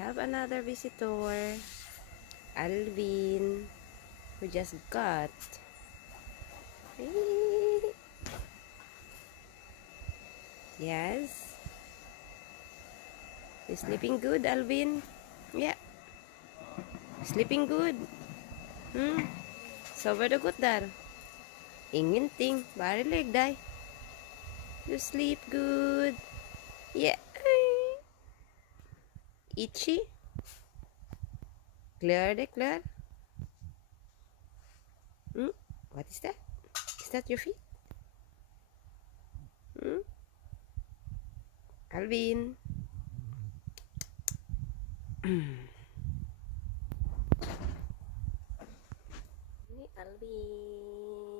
have another visitor, Alvin, who just got. Yes. You sleeping good, Alvin? Yeah. Sleeping good. Sover du godt der? Ingenting. Bare legg deg. You sleep good. Yeah. Itchy? Klør det, klør? What is that? Is that your feet? Alvin? Alvin?